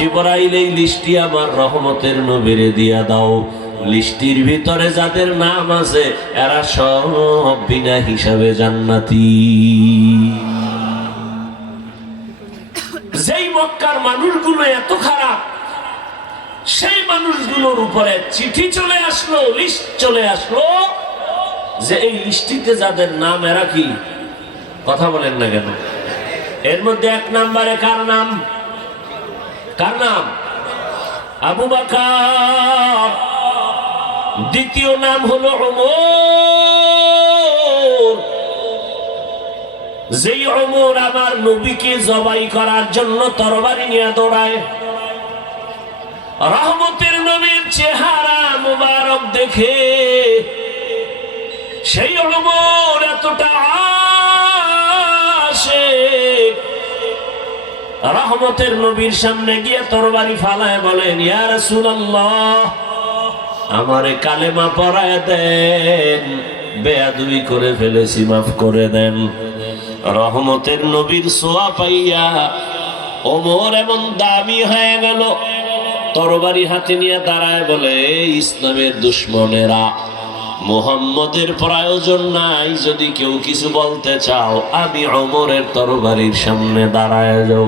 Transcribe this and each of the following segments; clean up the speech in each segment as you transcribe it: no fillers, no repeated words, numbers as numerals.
জিবরাইল এই লিস্টটি আমার রহমতের নবীরে দিয়া দাও। লিস্টির ভিতরে যাদের নাম আছে এরা সব বিনা হিসাবে জান্নাতি। যেই মক্কার মানুষগুলো এত খারাপ, সেই মানুষগুলোর উপরে চিঠি চলে আসলো, লিস্ট চলে আসলো, যে এই লিস্টিতে যাদের নাম এরা কি, কথা বলেন না কেন? এর মধ্যে এক নম্বরে কার নাম? কার নাম? আবু বকর। দ্বিতীয় নাম হলো ওমর। যেই ওমর আমার নবীকে জবাই করার জন্য তরবারি নিয়ে দৌড়ায়। রহমতের নবীর চেহারা মুবারক দেখে সেই ওমর এতটা আশিক, রহমতের নবীর সামনে গিয়ে তরবারি ফালায় বলেন, ইয়া রাসূলুল্লাহ, আমারে কালেমা পড়ায় দেন, বেয়াদবি করে ফেলেছি, মাফ করে দেন। রহমতের নবীর ছোঁয়া পাইয়া ওমর এমন দামি হয়ে গেল, তরবারি হাতে নিয়ে দাঁড়ায় বলে, ইসলামের দুশমনেরা, মুহাম্মদের প্রয়োজন নাই, যদি কেউ কিছু বলতে চাও আমি ওমরের তরবারির সামনে দাঁড়ায় যাও।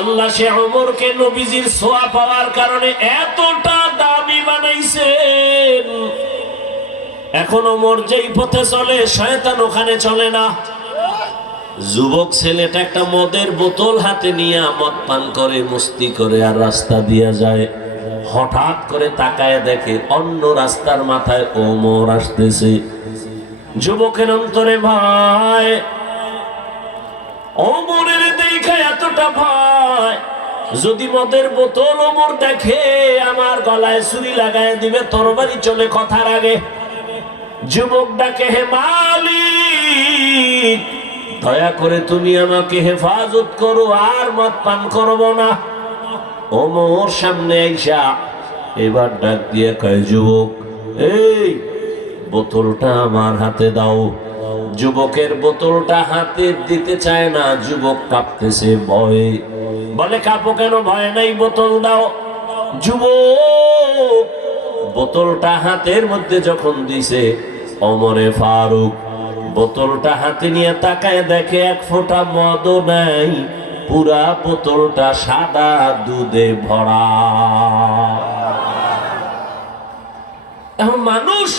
আল্লাহ সে ওমরকে নবীজির ছোঁয়া পাওয়ার কারণে এতটা দামি বানাইছেন, এখন ওমর যেই পথে চলে শয়তান ওখানে চলে না। যুবক ছেলেটা একটা মদের বোতল হাতে নিয়ে মদ পান করে মস্তি করে আর রাস্তা দিয়া যায়, হঠাৎ করে তাকায় দেখে অন্য রাস্তার মাথায় ওমর আসতেছে। যুবকের অন্তরে ভয়, ওমরের দেখে এতটা ভয়, যদি মদের বোতল ওমর দেখে আমার গলায় ছুরি লাগায় দিবে, তরবারি চলে কথার আগে। যুবক ডাকে, হে মালিক, দয়া করে তুমি আমাকে হেফাজত করো, আর মদ পান করবো না। ওমর সামনে আইসা এবার ডাক দিয়ে কয়, যুবক, এই বোতলটা আমার হাতে দাও। যুবকের বোতলটা হাতে দিতে চায় না, যুবক কাঁপতেছে ভয়ে, বলে, কাঁপো কেন? ভয় নাই, বোতল দাও। যুবক বোতলটা হাতের মধ্যে যখন দিছে, ওমরে ফারুক বোতলটা হাতে নিয়ে তাকায় দেখে এক ফোঁটা মদও নাই, পুরা বোতলটা সাদা দুধে ভরা। এখন মানুষ